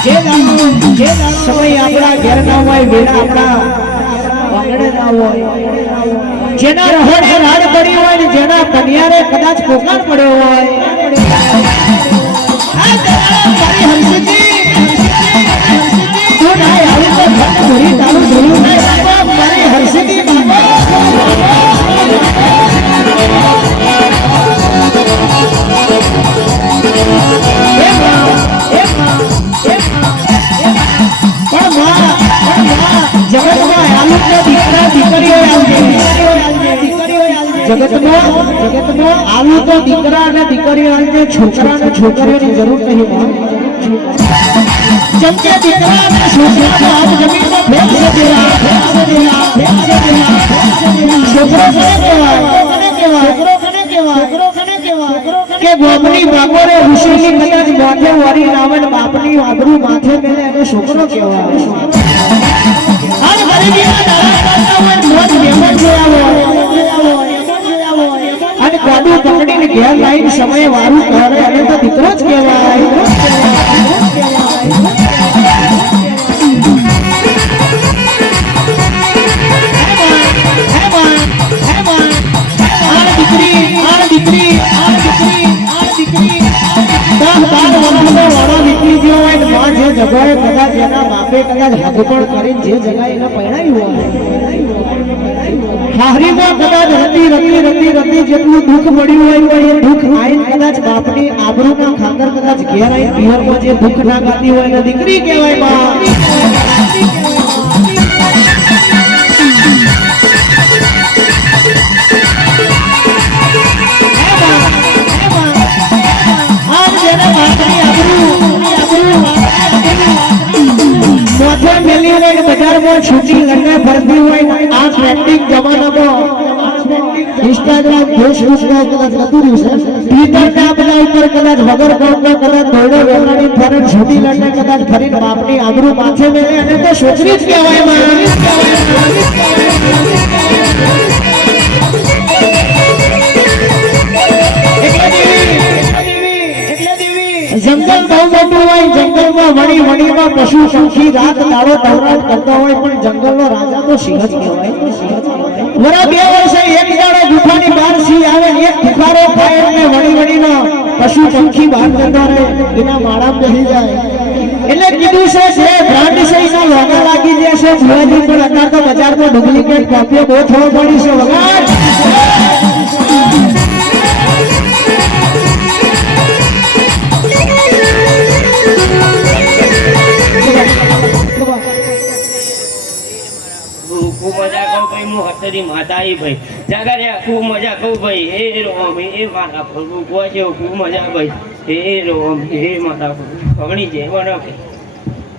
સમય આપણા ઘેર ના હોય વેળા આપણા વાગડે ના હોય જેના રહોડે રાડ પડી હોય ને જેના કન્યારે કદાચ કોકાન પડ્યો હોય મારી હંસજી તું ના આવી તો ઘટ ભરી તારું જોયું નહીં મારી હંસજી જગતમાં આવું તો દીકરા અને દીકરીઓ અને છોકરા અને છોકરીઓની જરૂર નહીં જેમ કે દીકરા અને છોકરાનો આપ જમીનમાં ફેંકશે છોકરો કે ગોમની બાપોરે ઋષિની કદાચ માથે વારી રાવણ બાપની આબરૂ માથે મેલે એને છોકરો કહેવાય અને ગરીબીના દાડા કરતા હોય મોજ મેમન જોયા હોય અને કાદુ પકડીને ઘેર લાઈન સમય વારું કરે અને તો દીકરો જ કહેવાય જગ્યાએ કદાચ એના બાપે કદાચ હાથપણ કરીને જે જગ્યાએ એને પરણાવ્યું હોય હારીમાં કદાચ રતી જેટલું દુઃખ મળ્યું હોય પણ એ દુઃખ આઈને કદાચ બાપની આબરૂના ખાતર કદાચ ઘેર આઈને પિયરમાં જે દુઃખ ના ગાતી હોય એને દીકરી કહેવાય માં બજારમાં છૂટી લઈને ફરતી હોય આ ટ્રેન્ડિંગ જમાનામાં ઇન્સ્ટાગ્રામ ફેસબુક કદાચ જતું રહ્યું છે ટ્વિટર ના બધા ઉપર કદાચ વગર કામના કદાચ દોડો વેપારી ફરે છૂટી લઈને કદાચ ફરીને બાપની આબરૂ માથે મેળે અને તો છોકરી જ કહેવાય જંગલ બહુ મોટું હોય જંગલમાં વણીમાં પશુ પક્ષી રાત દાડો દોરાવ કરતા હોય પણ જંગલનો રાજા તો સિંહ જ કહેવાય વરા 2 વર્ષે એક દાડો ગુફાની બહાર સિંહ આવે એક ભૂખારો ખાય અને વણીનો પશુ પક્ષી બહાર જતા રહે એના માળા બેસી જાય એટલે કીધું છે જે બ્રાન્ડ છે એના લોગા લાગી જશે ભુવાજી પણ અત્યારે તો બજારમાં ડુપ્લિકેટ કોપીઓ બહુ થવા પડી છે વગર માતા ભાઈ જાગરે ખૂબ મજા કહું ભાઈ હે રોમ એ માતા પ્રભુ ખૂબ મજા ભાઈ હે રોમ હે માતા પગણી જાય